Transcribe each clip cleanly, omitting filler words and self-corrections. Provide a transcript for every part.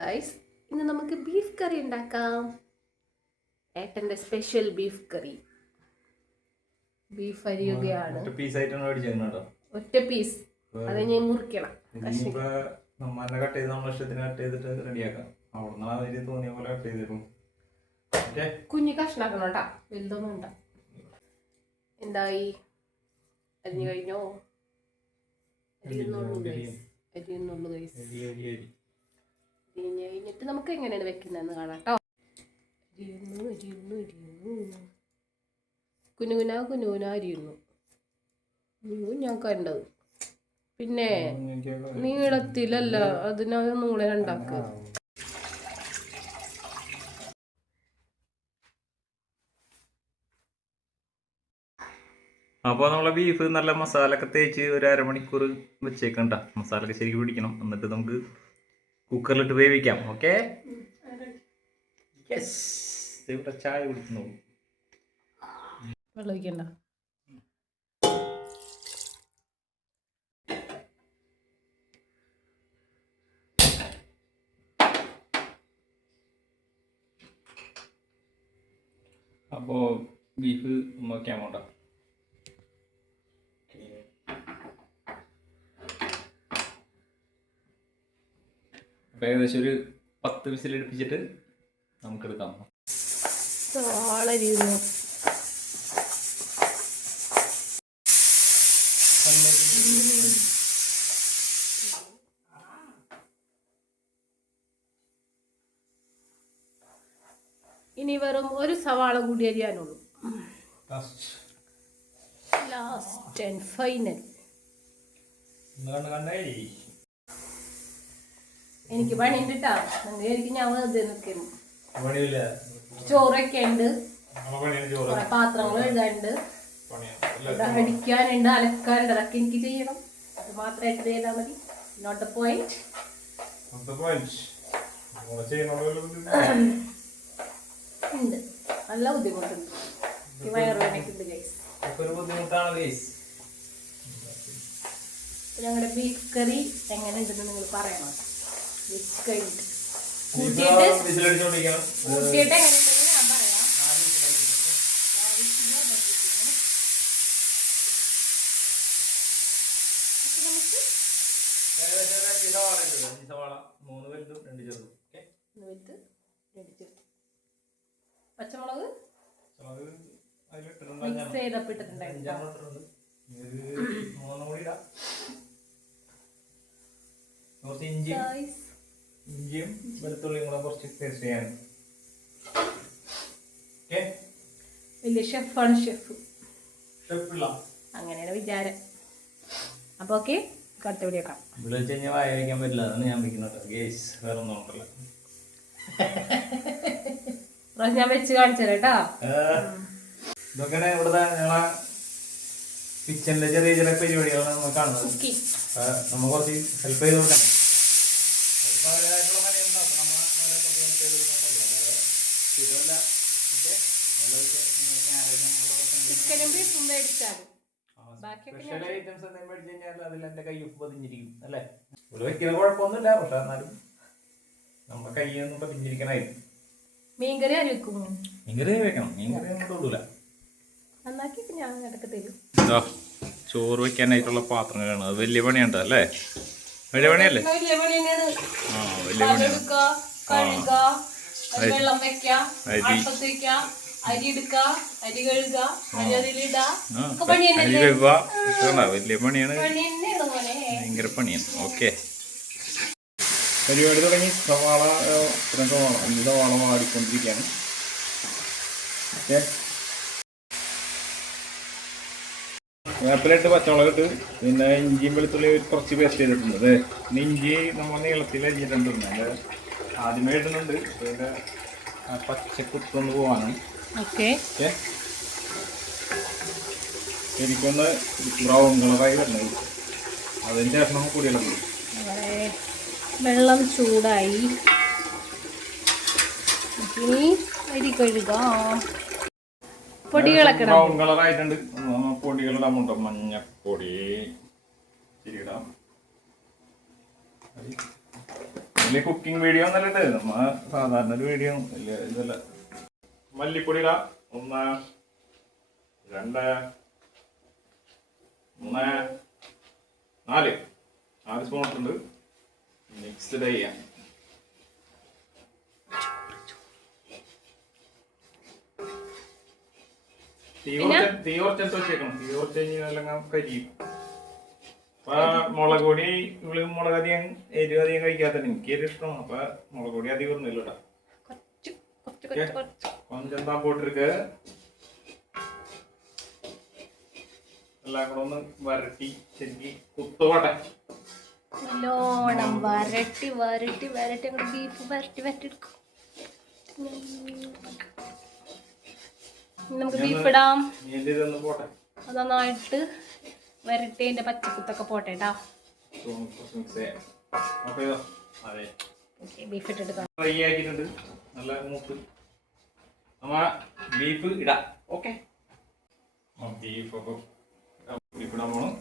Guys, ഇന്ന് നമുക്ക് beef കറി ഉണ്ടാക്കാം. ഏട്ടൻ്റെ സ്പെഷ്യൽ ബീഫ് കറി. ബീഫ് അരിയുകയാണ്. ഒറ്റ പീസ് അത് ഞാൻ മുറിക്കണം. കുഞ്ഞു കഷ്ണാക്കണം കേട്ടാ, വലുതൊന്നും ഉണ്ട. എന്തായി, അരിഞ്ഞു കഴിഞ്ഞോ? അരിയുന്നുള്ളൂ ഗൈസ്. കഴിഞ്ഞിട്ട് നമുക്ക് എങ്ങനെയാണ് വെക്കുന്നതെന്ന് കാണാം കേട്ടോ. കുനുകുന അരിയുന്നു. ഞാൻ കണ്ടത് പിന്നെ നീളത്തിലല്ല, അതിനൊന്നും കൂടെ ഉണ്ടാക്കുക. അപ്പോൾ നമ്മളെ ബീഫ് നല്ല മസാല ഒക്കെ തേച്ച് ഒരു അരമണിക്കൂർ വെച്ചേക്കണ്ട. മസാല ഒക്കെ ശരിക്കും പിടിക്കണം. എന്നിട്ട് നമുക്ക് കുക്കറിലിട്ട് വേവിക്കാം. ഓക്കെ, ഇവിടെ ചായ കുടിക്കുന്നു. വെള്ളം ഒഴിക്കണ്ട. അപ്പോൾ ബീഫ് നോക്കിയാൽ പോണ്ട. അപ്പോൾ ഏകദേശം ഒരു 10 വിസിലടുപ്പിച്ചിട്ട് നമുക്കെടുക്കാം. ഇനി വെറും ഒരു സവാള കൂടി അരിയാനുള്ളൂ. Last and final. എനിക്ക് പണിയുണ്ട് കേട്ടാ. എനിക്ക് ഞാൻ വെറുതെ നിൽക്കുന്നു. ചോറൊക്കെ ഉണ്ട്, കുറെ പാത്രങ്ങൾ എഴുതാനുണ്ട്, അടിക്കാനുണ്ട്, അലക്കാനുണ്ട്. അതൊക്കെ എനിക്ക് ചെയ്യണം. അത് മാത്രമായിട്ട് ചെയ്താൽ മതി. Note the point. ഉണ്ട്, നല്ല ബുദ്ധിമുട്ടുണ്ട്. ഈ വയറുവേദനയ്ക്കുണ്ട് ഗൈസ്. ഞങ്ങളുടെ ബീഫ് കറി എങ്ങനെ ഉണ്ടെന്ന് നിങ്ങൾ പറയണം. വെച്ച് കഴിഞ്ഞിട്ട് കൂട്ടിയിട്ട് എങ്ങനെയുണ്ടെന്ന് ഞാൻ പറയാം. പച്ചമുളക് മിക്സ് ചെയ്തപ്പോൾ ഇട്ടിട്ടുണ്ടായിരുന്നു. ഇഞ്ചിയും വെളുത്തുള്ളിയും കൂടെ കുറച്ച് പേസ്റ്റ് ചെയ്യാൻ. വലിയ ഷെഫാണ്. അങ്ങനെയാണ് വിചാരം. അപ്പൊ ഓക്കെ, കട്ടുപിടി വെക്കാം. ഇവിടെ വെച്ച് കഴിഞ്ഞാൽ വായ വയ്ക്കാൻ പറ്റില്ല, അതാണ് ഞാൻ വെക്കുന്നത്. വേറെ ഒന്നും നോക്കല്ല. ഞാൻ വെച്ച് കാണിച്ചു കേട്ടാ. ഇതൊക്കെയാണ് ഇവിടുത്തെ ഞങ്ങളെ കിച്ചണിലെ ചെറിയ ചെറിയ പരിപാടികളാണ് നമ്മൾ കാണുന്നത്. നമ്മൾ കുറച്ച് ഹെൽപ്പ് ചെയ്ത് കൊടുക്കണം. ചിക്കനും ബീഫും മേടിച്ചാൽ സ്പെഷ്യൽ ഐറ്റംസ് എന്തെങ്കിലും മേടിച്ചു കഴിഞ്ഞാൽ അതിൽ എൻ്റെ കൈ ഉപ്പ് പതിഞ്ഞിരിക്കും അല്ലേ. ഇവിടെ വെക്കുന്ന കുഴപ്പമൊന്നുമില്ല, പക്ഷെ എന്നാലും നമ്മുടെ കൈയൊന്നും പതിഞ്ഞിരിക്കണായിരുന്നു. മീൻകറി ആര് വെക്കും? മീൻകറി വെക്കണം. മീൻകറി ഒന്നും തൊടൂല. ഞാൻ ഇടയ്ക്ക് തരും. ചോറ് വെക്കാനായിട്ടുള്ള പാത്രങ്ങളാണ്. അത് വലിയ പണിയുണ്ട് അല്ലേ? വലിയ പണിയല്ലേ? ആ, വലിയ പണിയാണ്. വലിയ പണിയാണ്, ഭയങ്കര പണിയാണ്. ഓക്കെ, പരിപാടി തുടങ്ങി. സവാള വാടിക്കൊണ്ടിരിക്കുകയാണ്. ഓക്കെ, വേപ്പിലിട്ട് പച്ചമുളകിട്ട് പിന്നെ ഇഞ്ചിയും വെളുത്തുള്ളി കുറച്ച് പേസ്റ്റ് ചെയ്തിട്ടുണ്ട്. പിന്നെ ഇഞ്ചി നമ്മൾ നീളത്തിൽ അരിഞ്ഞിട്ടുണ്ട്. അതിൻ്റെ ആദ്യമേ ഇടുന്നുണ്ട്, അതിൻ്റെ പച്ചക്കുത്തൊന്ന് പോവാണ്. ഓക്കെ, എനിക്കൊന്ന് ബ്രൗൺ കളറായി വരുന്നത്. അതിന് ശേഷം നമുക്ക് പൊടിയിളക്കും. വെള്ളം ചൂടായി. ഇനി അരി കഴുകാം. പൊടികളൊക്കെ ബ്രൗൺ കളറായിട്ടുണ്ട്. പൊടികളിടാമുണ്ടോ? മഞ്ഞപ്പൊടി ഇച്ചിരി ഇടാം. വലിയ കുക്കിംഗ് വീഡിയോ എന്നല്ല ഇത്, നമ്മ സാധാരണ ഒരു വീഡിയോ വലിയ ഇതല്ല. മല്ലിപ്പൊടി ഇടാം. 1 2 3 4 സ്പൂൺ ഇട്ടുണ്ട്. മിക്സ്ഡ് ചെയ്യാം. തീ കുറച്ചെടുത്ത് വെച്ചേക്കണം. തീ കുറച്ച് കഴിഞ്ഞാൽ കരിയും. അപ്പൊ മുളക് പൊടി ഇവള് മുളക് അധികം എരിവ് അധികം കഴിക്കാത്ത എനിക്ക് എരിവ് ഇഷ്ടമാണ്. അപ്പൊ മുളക് പൊടി അധികം ഒന്നുമില്ല കേട്ടോ. കൊഞ്ചം താൻ പോട്ടിരിക്ക് എല്ലാം കൂടെ ഒന്ന് വരട്ടി ശരിക്ക് കുത്തോട്ടെ. നല്ലോണം വരട്ടി വരട്ടി വരട്ടി അങ്ങോട്ട് ബീഫ് വരട്ടി വരട്ടി എടുക്കും. നമുക്ക് ബീഫ് ഇടാം. പോട്ടെ. അത് നന്നായിട്ട് വരട്ടേന്റെ പച്ചക്കുത്തൊക്കെ പോട്ടെ കേട്ടോ. ബീഫ് ഇട്ടിട്ട് ഫ്രൈ ആക്കിയിട്ടുണ്ട്. നല്ല മൂത്ത് നമ്മ ബീഫ് ഇടാം. ഓക്കെ, ബീഫൊക്കെ ഇടാൻ പോണം.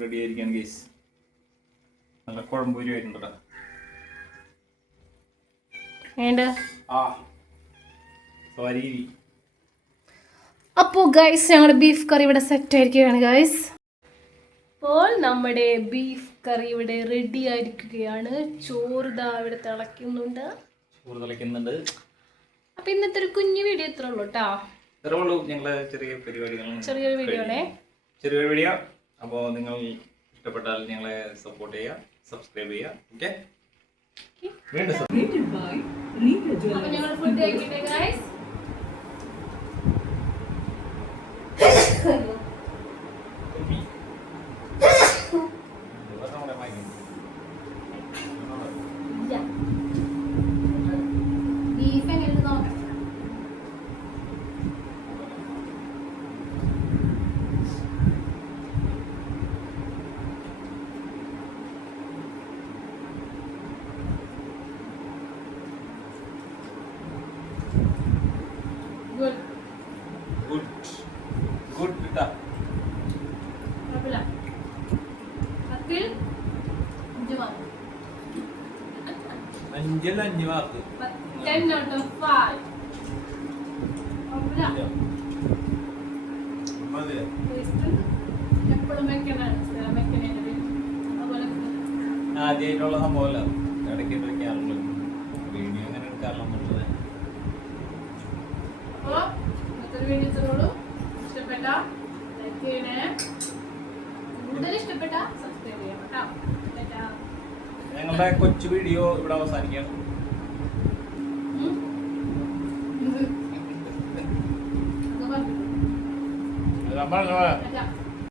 റെഡി ആയിരിക്കാൻ ഗൈസ്. നല്ല കുഴമ്പൂരി വരുന്നുണ്ടോ? അപ്പോൾ ഗൈസ് ഞങ്ങളുടെ ബീഫ് കറി ഇവിടെ സെറ്റ് ആയിരിക്കുകയാണ് ഗൈസ്. അപ്പോൾ നമ്മുടെ ബീഫ് കറി ഇവിടെ റെഡി ആയിരിക്കുകയാണ്. ചോറ് ദാ ഇവിടെ തിളയ്ക്കുന്നുണ്ട്. അപ്പൊ ഇന്നത്തെ ഒരു കുഞ്ഞു വീഡിയോ ഇത്രേ ഉള്ളൂ കേട്ടോ. ഞങ്ങള് ചെറിയൊരു വീഡിയോ ആണേ. ചെറിയൊരു വീഡിയോ. അപ്പോൾ നിങ്ങൾ ഇഷ്ടപ്പെട്ടാൽ ഞങ്ങളെ സപ്പോർട്ട് ചെയ്യുക, സബ്സ്ക്രൈബ് ചെയ്യുക. ഓക്കെ, അപ്പോൾ ഞങ്ങൾ ഫുഡ് കഴിക്കട്ടെ ഗൈസ്. ബീഫ് എങ്ങനെ നോക്കാം. ഗുഡ് കിട്ടാ. അഞ്ചല്ല 5 മാർക്ക്. 10 out of 5. ആദ്യമായിട്ടുള്ള സംഭവമല്ല, ഇടയ്ക്ക് വെക്കാറുള്ളത്. വീഡിയോ അങ്ങനെ എടുക്കാറുള്ളത്. അപ്പോൾ മറ്റൊരു വീഡിയോസിനോട് ഇഷ്ടപ്പെട്ട ലൈക്ക് ചെയ്യണേ. കൂടുതൽ ഇഷ്ടപ്പെട്ട സബ്സ്ക്രൈബ് ചെയ്യണം കേട്ടോ. ഞങ്ങളുടെ കൊച്ചു വീഡിയോ ഇവിടെ അവസാനിക്കാം. ഇത് പറഞ്ഞു